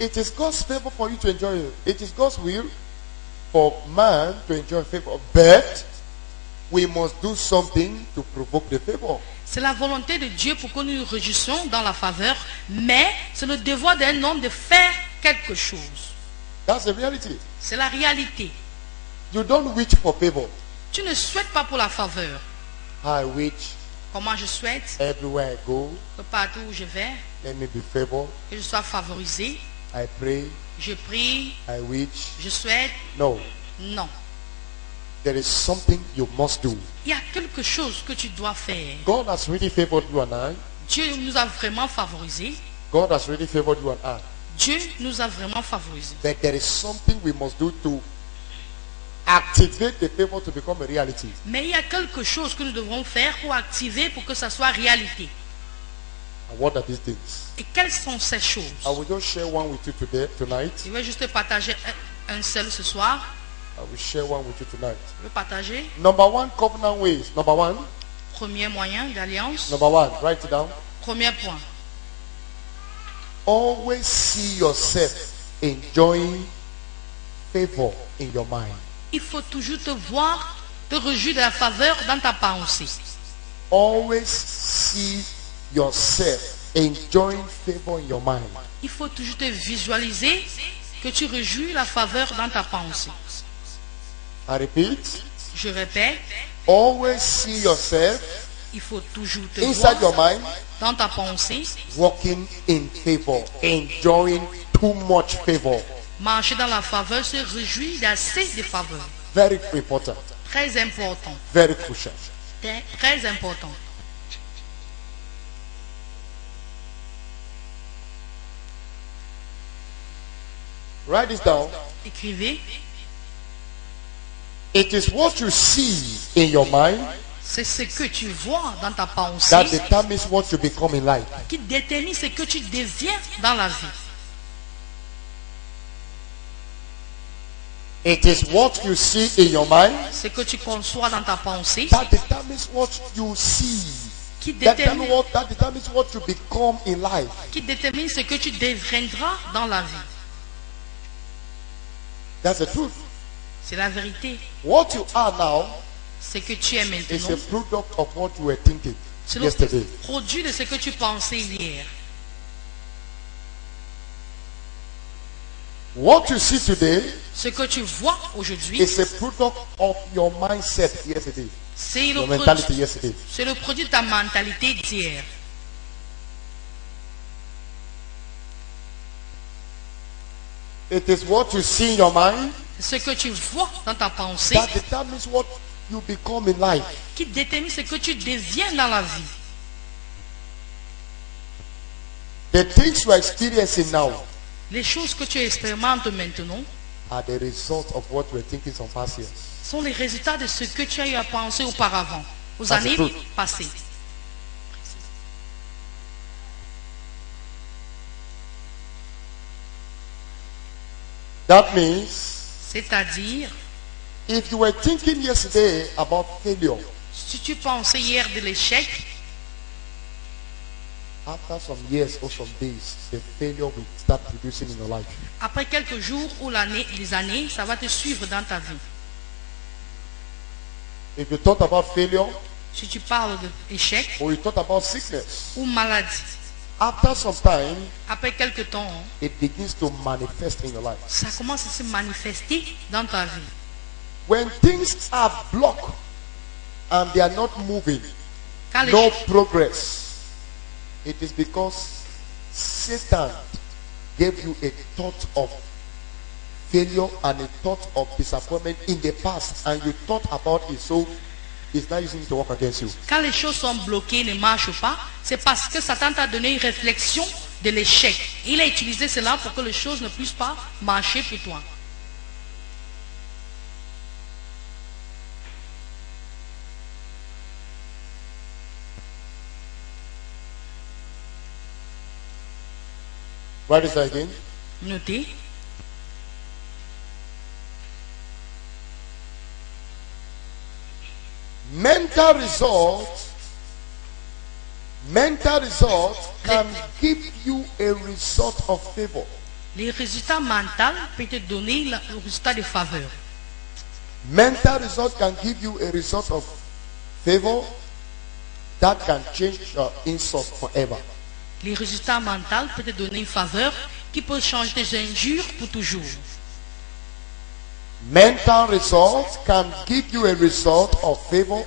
it is God's favor for you to enjoy it. It is God's will for man to enjoy favor. But we must do something to provoke the favor. C'est la volonté de Dieu pour que nous nous réjouissions dans la faveur, mais c'est le devoir d'un homme de faire quelque chose. That's the reality. C'est la réalité. You don't wish for favor. Tu ne souhaites pas pour la faveur. I wish Comment je souhaite everywhere I go, que partout où je vais, let me be favored. que je sois favorisé. I pray, Je prie, I wish. je souhaite. No, Non. there is something you must do. Il y a quelque chose que tu dois faire. God has really favored you and I. Dieu nous a vraiment favorisés. God has really favored you and I. Dieu nous a vraiment favorisés. But there is something we must do to activate the favor to become a reality. Mais il y a quelque chose que nous devrons faire pour activer pour que ça soit réalité. And what are these things? Et quelles sont ces choses? I will just share one with you tonight. Je vais juste partager un seul ce soir. I will share one with you tonight. Je vais partager. Number one, covenant ways. Number one. Premier moyen d'alliance. Number one, write it down. Premier point. Always see yourself enjoying favor in your mind. Il faut toujours te voir, te réjouir de la faveur dans ta pensée. Always see yourself enjoying favor in your mind. Il faut toujours te visualiser que tu réjouis la faveur dans ta pensée. I repeat. Je répète, Always see yourself il faut toujours te inside your voir mind dans ta pensée, walking in favor, enjoying too much favor. marcher dans la faveur, se réjouir d'assez de faveur. Very important. Très important. Very crucial. Très important. Write this down. Écrivez, It is what you see in your mind c'est ce que tu vois dans ta that pensée determines what you become in life. qui détermine ce que tu deviens dans la vie. It is what you see in your mind Ce que tu conçois dans ta pensée that determines what you see. qui That détermine determines what you become in life. ce que tu deviendras dans la vie. That's the truth. C'est la vérité. What you are now Ce que tu es is maintenant, a product of what you were thinking c'est le yesterday. produit de ce que tu pensais hier. What you see today Ce que tu vois aujourd'hui, is a product of your mindset yesterday. c'est Your mentality yesterday. le produit de ta mentalité d'hier. It is what you see in your mind Ce que tu vois dans ta pensée that determines what you become in life. qui détermine ce que tu deviens dans la vie. The things you are experiencing now Les choses que tu expérimentes maintenant are the result of what you were thinking some past years. sont les résultats de ce que tu as eu à penser auparavant, aux That's the années truth. passées. That means C'est-à-dire, if you were thinking yesterday about failure, si tu pensais hier de l'échec, after some years or some days, the failure will start producing in your life. après quelques jours ou les années, ça va te suivre dans ta vie. If you thought about failure Si tu parles d'échec or you thought about sickness, ou maladie, after some time, après quelques temps, it begins to manifest in your life. ça commence à se manifester dans ta vie. When things are blocked and they are not moving, Quand les, no progress, it is because Satan gave you a thought of failure and a thought of disappointment in the past, and you thought about it, so it's now using it to work against you. quand les choses sont bloquées, ne marchent pas, c'est parce que Satan t'a donné une réflexion de l'échec. Il a utilisé cela pour que les choses ne puissent pas marcher pour toi. Write this again. Notez. Mental result can give you a result of favor. Les résultats mentaux peuvent te donner le résultat de faveur. Mental result can give you a result of favor that can change your insult forever. Les résultats mentaux peuvent te donner une faveur qui peut changer tes injures pour toujours. Mental results can give you a result of favor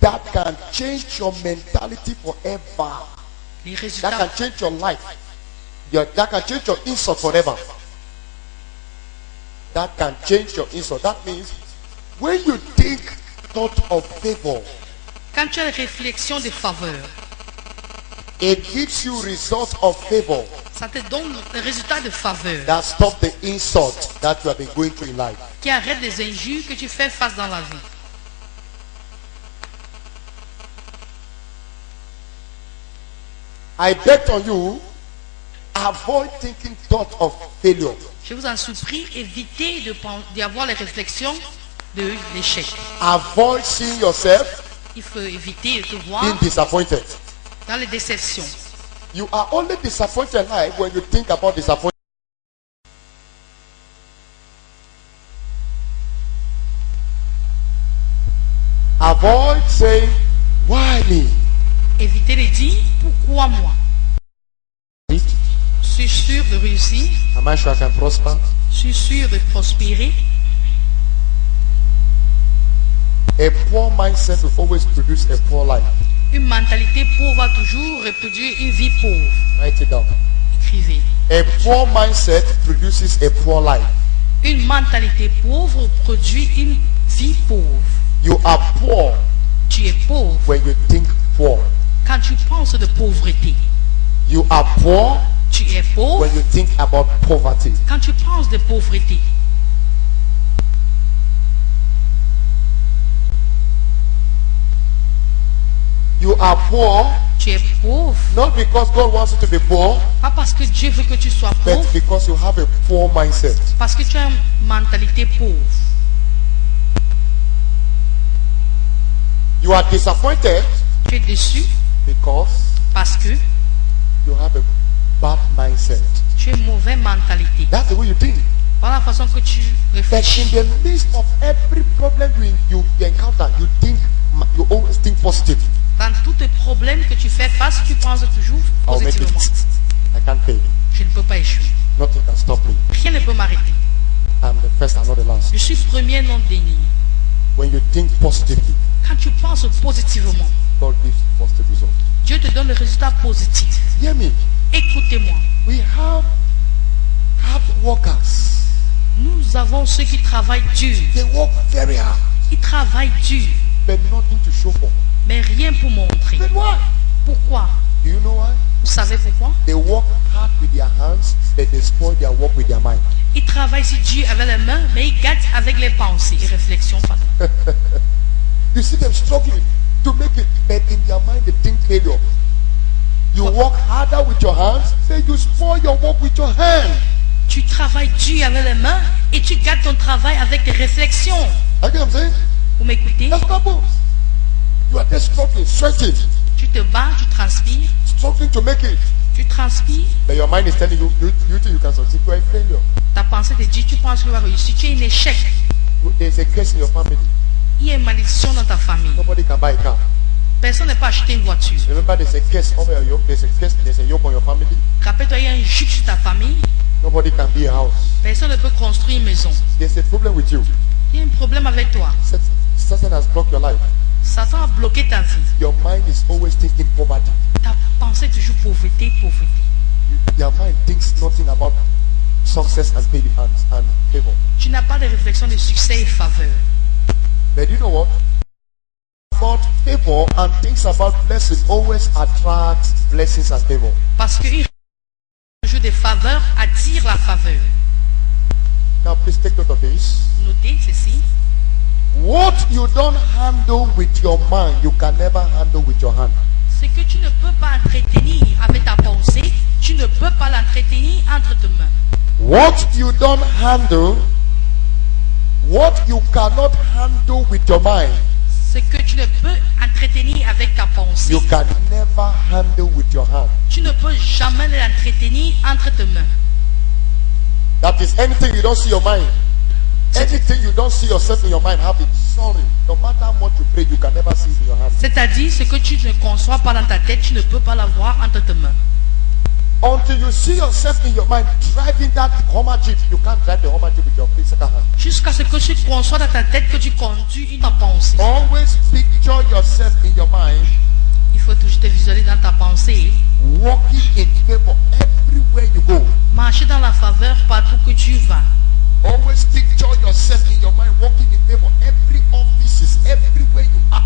that can change your mentality forever. Les That résultats, can change your life. That can change your insult forever. That can change your insult. That means when you think thought of favor, quand tu as la réflexion de faveur, it gives you results of favor ça te donne le résultat de faveur that stop the insult that you have been going through in life. qui arrête les injures que tu fais face dans la vie. I beg on you, avoid thinking thought of failure. Je vous en supplie, évitez d'avoir les réflexions de l'échec. Avoid seeing yourself Il faut éviter de te voir being disappointed. dans les déceptions. You are only disappointed in life when you think about disappointment. Avoid saying, why me? Évitez de dire pourquoi moi. Je suis sûr de réussir, Am I sure I can prosper? je suis sûr de prospérer. A poor mindset will always produce a poor life. Une mentalité pauvre va toujours reproduire une vie pauvre. Write it down. Écrivez. A poor mindset produces a poor life. Une mentalité pauvre produit une vie pauvre. You are poor Tu es pauvre when you think poor. quand tu penses de pauvreté. You are poor Tu es pauvre when you think about poverty. quand tu penses de pauvreté. You are poor Tu es pauvre not because God wants you to be poor, pas parce que Dieu veut que tu sois but pauvre, because you have a poor mindset. parce que tu as une mentalité pauvre. You are disappointed Tu es déçu because parce que you have a bad mindset. tu as une mauvaise mentalité. That's the way you think. Par la façon que tu But réfléchis. in the midst of every problem you encounter, you always think positive. Dans tous les problèmes que tu fais face, tu penses toujours I'll make it. positivement. I can't fail. Je ne peux pas échouer. Nothing can stop me. Rien ne peut m'arrêter. I'm the first and not the last. Je suis premier, non dernier. When you think positively, Quand tu penses positivement, God gives positive results. Dieu te donne le résultat positif. Hear me. Écoutez-moi. We have hard workers. Nous avons ceux qui travaillent dur. They work very hard, Ils travaillent dur, but nothing to show for. mais rien pour montrer. But why? Pourquoi? Do you know why? Vous savez pourquoi? They work hard with their hands, but they spoil their work with their mind. Ils travaillent si dur avec les mains, mais ils gâtent avec les pensées et réflexions. Pardon. You see them struggling to make it, but in their mind they think failure. You work harder with your hands, then you spoil your work with your hand. Tu travailles dur avec les mains et tu gâtes ton travail avec tes réflexions. You get what I'm saying? Vous m'écoutez? That's purpose. You are just struggling, sweating, Tu te bats, tu transpires, struggling to make it. tu transpires. But your mind is telling you, you think you can succeed. You are a failure. Ta pensée te dit, tu penses que tu vas réussir. Tu es un échec. There's a curse in your family. Il y a une malédiction dans ta famille. Nobody can buy a car. Personne ne peut acheter une voiture. Remember, there's a curse over your yoke. There's a yoke on your family. Rappelle-toi, il y a un joug sur ta famille. Nobody can be a house. Personne ne peut construire une maison. There's a problem with you. Il y a un problème avec toi. Satan has blocked your life. Satan a bloqué ta vie. Your mind is always thinking poverty. Ta pensée est toujours pauvreté, pauvreté. Your mind thinks nothing about success and favor. Tu n'as pas de réflexion de succès et faveur. But you know what? About favor and thinks about blessing always attracts blessings and favor. Parce qu'une réflexion de faveur attire la faveur. Now please take note of this. Notez ceci. What you don't handle with your mind, you can never handle with your hand. Ce que tu ne peux pas entretenir avec ta pensée, tu ne peux pas l'entretenir entre tes mains. What you don't handle, what you cannot handle with your mind, Ce que tu ne peux entretenir avec ta pensée, you can never handle with your hand. tu ne peux jamais l'entretenir entre tes mains. That is anything you don't see your mind. Anything you don't see yourself in your mind, have it. Sorry. No matter how much you pray, you can never see it in your hand. C'est-à-dire, ce que tu ne conçois pas dans ta tête, tu ne peux pas l'avoir entre tes mains. Until you see yourself in your mind driving that Hummer Jeep, you can't drive the Hummer Jeep with your physical hand. Jusqu'à ce que tu conçois dans ta tête que tu conduis une pensée. Always picture yourself in your mind. Il faut toujours te visualiser dans ta pensée. Walking in favor everywhere you go. Marcher dans la faveur partout que tu vas. Always picture yourself in your mind walking in favor every offices, everywhere you are.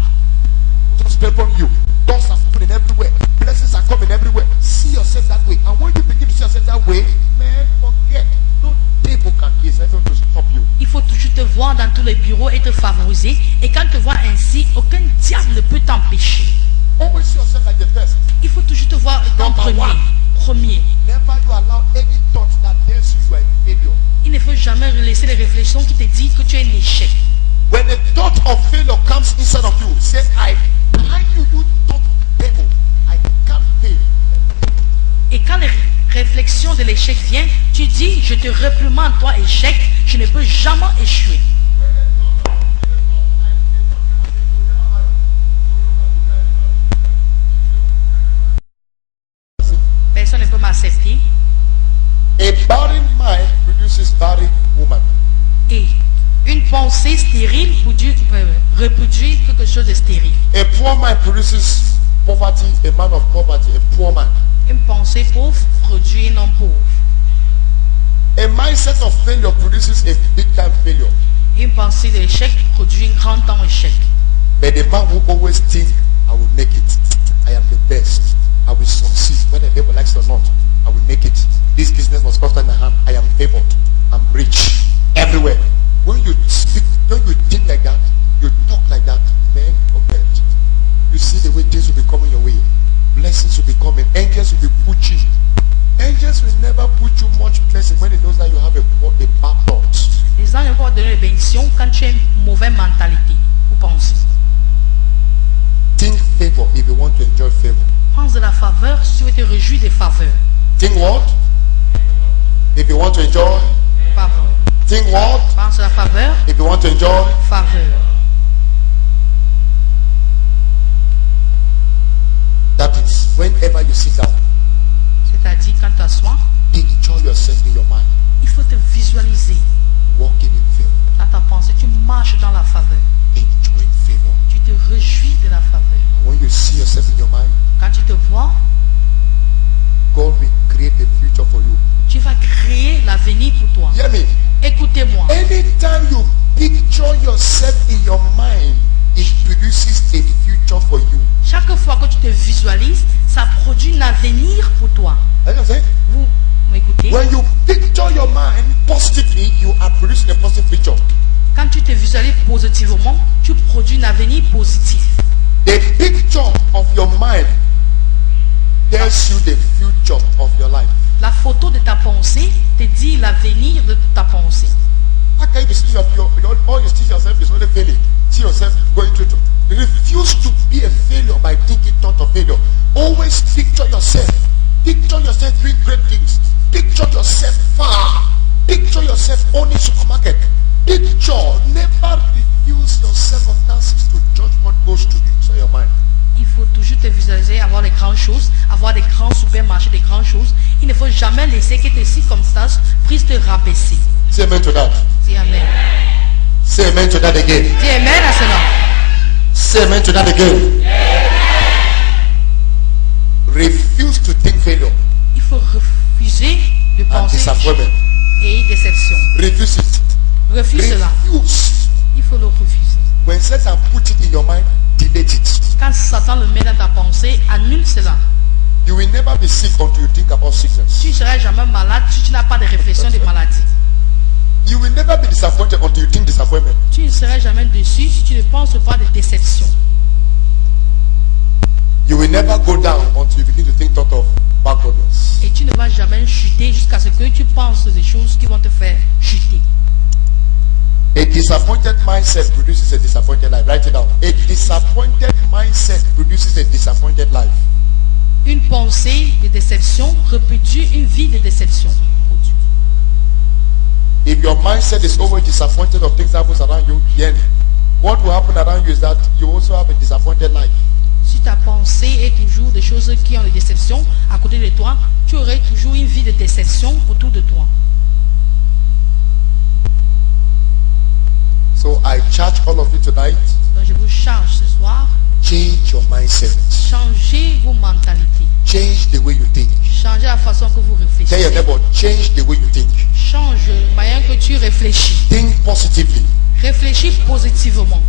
Just favor you. Doors are opening everywhere. Blessings are coming everywhere. See yourself that way. And when you begin to see yourself that way, man, forget. No devil can use anything to stop you. Il faut toujours te voir dans tous les bureaux et te favoriser. Et quand te vois ainsi, aucun diable ne peut t'empêcher. Always see yourself like the first. Il faut toujours te voir en Number premier. one. Premier. Never you allow any thought that tells you you are a failure. Il ne faut jamais laisser les réflexions qui te disent que tu es un échec. When a thought of failure comes inside of you, say, I bind you, you thought of devil. I can't fail. Et quand les réflexions de l'échec viennent, tu dis, je te réprimande toi échec, je ne peux jamais échouer. Personne ne peut m'accepter. A barren mind produces barren woman. Et une pensée stérile reproduit quelque chose de stérile. A poor mind produces poverty, a man of poverty, a poor man. Une pensée pauvre produit un homme pauvre. A mindset of failure produces a big time failure. Une pensée d'échec produit un grand temps échec. But the man who always think, I will make it. I am the best. I will succeed. Whether the devil likes it or not, I will make it. This business must cost in my hand. I am favored. I'm rich. Everywhere. When you speak, when you think like that, you talk like that, man, forget. You see the way things will be coming your way. Blessings will be coming. Angels will be pushing. Angels will never put you much blessing when they know that you have a bad thought. Les anges vont donner les bénédictions quand tu as une mauvaise mentalité ou pensée. Think favor if you want to enjoy favor. Pense de la faveur si tu veux te réjouir des faveurs. Think what? If you want to enjoy. Faveur. Think what? Pense de la faveur. If you want to enjoy. Faveur. That is, whenever you sit down, C'est-à-dire quand tu t'assois, picture yourself in your mind, il faut te visualiser. walking in favor, Dans ta pensée, tu marches dans la faveur. enjoying favor. Tu te réjouis de la faveur. And when you see yourself in your mind, Quand tu te vois, God will create the future for you. tu vas créer l'avenir pour toi. Hear me? Écoutez-moi. Anytime you picture yourself in your mind, it produces a future for you. Chaque fois que tu te visualises, ça produit un avenir pour toi. That's what I'm saying. Vous m'écoutez? When you picture your mind positively, you are producing a positive future. Quand tu te visualises positivement, tu produis un avenir positif. The picture of your mind tells you the future of your life. La photo de ta pensée te dit l'avenir de ta pensée. How can you be seeing all you see yourself is only failing? See yourself going through. Refuse to be a failure by thinking thought of failure. Always picture yourself. Picture yourself doing great things. Picture yourself far. Picture yourself owning supermarket. Picture. Never refuse your circumstances to judge what goes to inside your mind. Il faut toujours te visualiser, avoir les grandes choses, avoir des grands supermarchés, des grandes choses. Il ne faut jamais laisser que tes circonstances puissent te rabaisser. Say amen to that. Dis Amen. Say amen to that again. Dis Amen à cela. Say amen to that again. Refuse to think failure Il faut refuser de and penser disappointment. et déception. Refuse it. Refuse cela. Refuse. Il faut le refuser. When Satan put it in your mind, delete it. Quand Satan le met dans ta pensée, annule cela. You will never be sick until you think about sickness. Tu ne seras jamais malade si tu n'as pas de réflexion de maladie. You will never be disappointed until you think disappointment. Tu ne seras jamais déçu si tu ne penses pas de déception. You will never go down until you begin to think thought of backwardness. Et tu ne vas jamais chuter jusqu'à ce que tu penses des choses qui vont te faire chuter. A disappointed mindset produces a disappointed life. Write it down. A disappointed mindset produces a disappointed life. Une pensée de déception reproduit une vie de déception. If your mindset is always disappointed of things that happen around you, then what will happen around you is that you also have a disappointed life. Si ta pensée est toujours des choses qui ont des déceptions à côté de toi, tu aurais toujours une vie de déception autour de toi. So I charge all of you tonight, Donc je vous charge ce soir, change your mindset. changez vos mentalités. Change the way you think. Changez la façon que vous Tell your réfléchissez. neighbor, change the way you think. Change la manière que tu réfléchis. Think positively. Réfléchis positivement.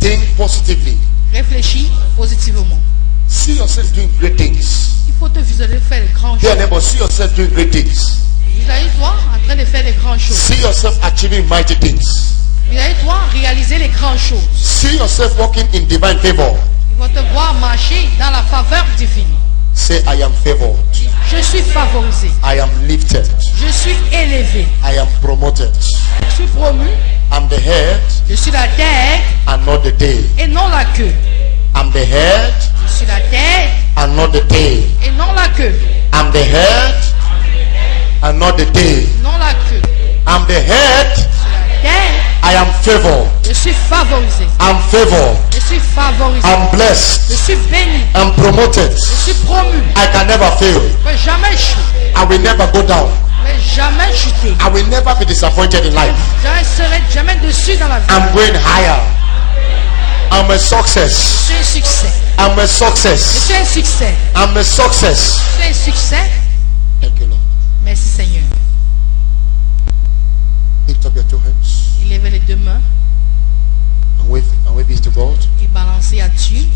Think positively. Réfléchis positivement. See yourself doing great things. Il faut te visualiser faire de grandes Tell your choses. neighbor, see yourself doing great things. Visualise-toi en train de faire de grandes choses. See yourself achieving mighty things. Visualise-toi réaliser les grandes choses. See yourself walking in divine favor. Il faut te voir marcher dans la faveur divine. Say, I am favored. Je suis favorisé. I am lifted. Je suis élevé. I am promoted. Je suis promu. I'm the head Je suis la tête and not the tail. et non la queue. I'm the head Je suis la tête and not the tail. et non la queue. I'm the head and not the tail. Non la queue. I'm the head. Je suis la tête. I am favored. Je suis favorisé. I'm favored. Je suis favorisé. I'm Je blessed. suis béni. I'm promoted. Je suis promu. I can never fail. Je ne vais jamais chuter. I will never go down. Je ne vais jamais chuter. I will never be disappointed in life. Je ne serai jamais dessus dans la vie. I'm going higher. I'm a Je success. suis un succès. I'm a Je success. suis un succès. I'm a success. Je suis un succès. Thank you, Lord. Merci Seigneur. Lift up your two hands Élevez les deux mains and wave it to God. et balancez à Dieu.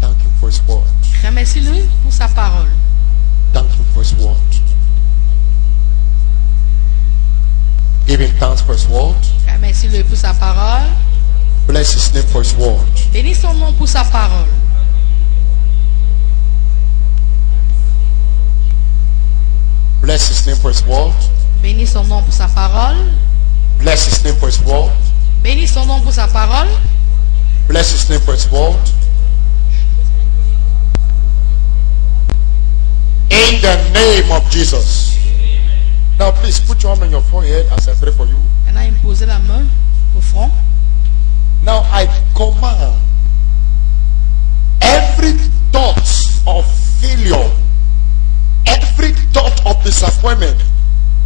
Thank Him for His word. Remercie-le pour sa parole. Thank Him for His word. Give Him thanks for His word. Remercie-le pour sa parole. Bless His name for His word. Bénis son nom pour sa parole. Bless His name for His word. Bénis son nom pour sa parole. Bless His name for His word. Bénis son nom pour sa parole. Bless His name for His word. In the name of Jesus. Now please put your hand on your forehead as I pray for you. Maintenant, imposez la main au front. Now I command every thought of failure, every thought of disappointment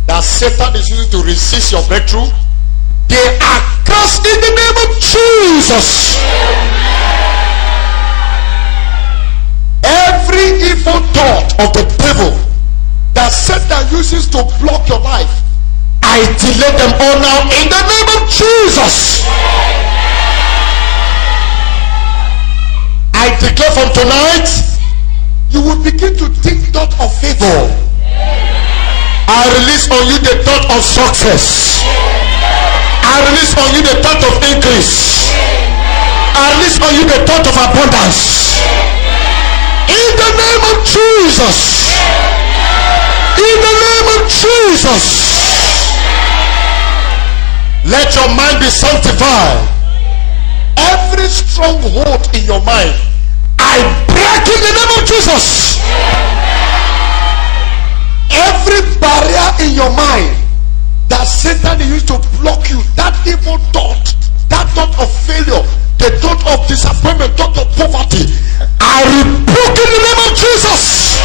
that Satan is using to resist your breakthrough, they are cast in the name of Jesus. Every evil thought of the devil that Satan uses to block your life, I delete them all now in the name of Jesus. I declare from tonight, you will begin to think thought of favor. I release on you the thought of success. I release on you the thought of increase. I release on you the thought of abundance. In the name of Jesus. In the name of Jesus. Let your mind be sanctified. Every stronghold in your mind, I break in the name of Jesus. Every barrier in your mind that Satan used to block you, that evil thought, that thought of failure, the thought of disappointment, thought of poverty, I rebuke in the name of Jesus.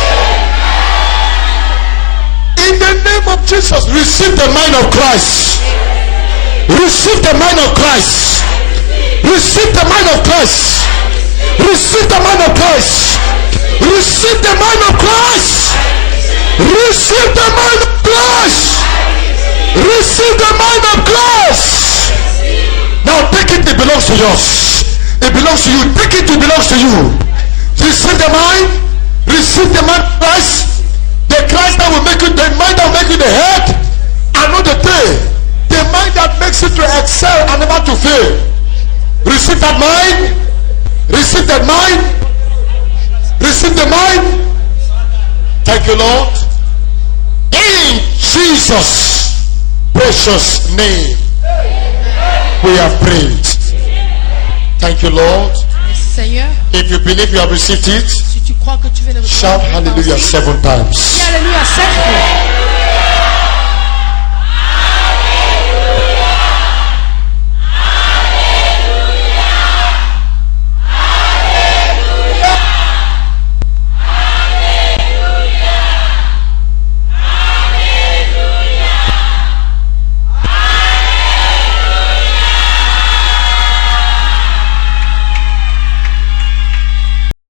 In the name of Jesus, receive the mind of Christ. Receive the mind of Christ. Receive the mind of Christ. Receive the mind of Christ. Receive the mind of Christ. Receive the mind of Christ. Receive the mind of Christ. Now take it, it belongs to yours. It belongs to you. Take it, it belongs to you. Receive the mind. Receive the mind of Christ. The Christ that will make you, the mind that will make you the head and not the tail. The mind that makes you to excel and never to fail. Receive that mind. Receive that mind. Receive the mind. Thank you, Lord. In Jesus' precious name, we have prayed. Thank you, Lord. Merci Seigneur. If you believe you have received it, Si tu crois que tu viens de shout hallelujah 7 times. Dis Alléluia 7 fois.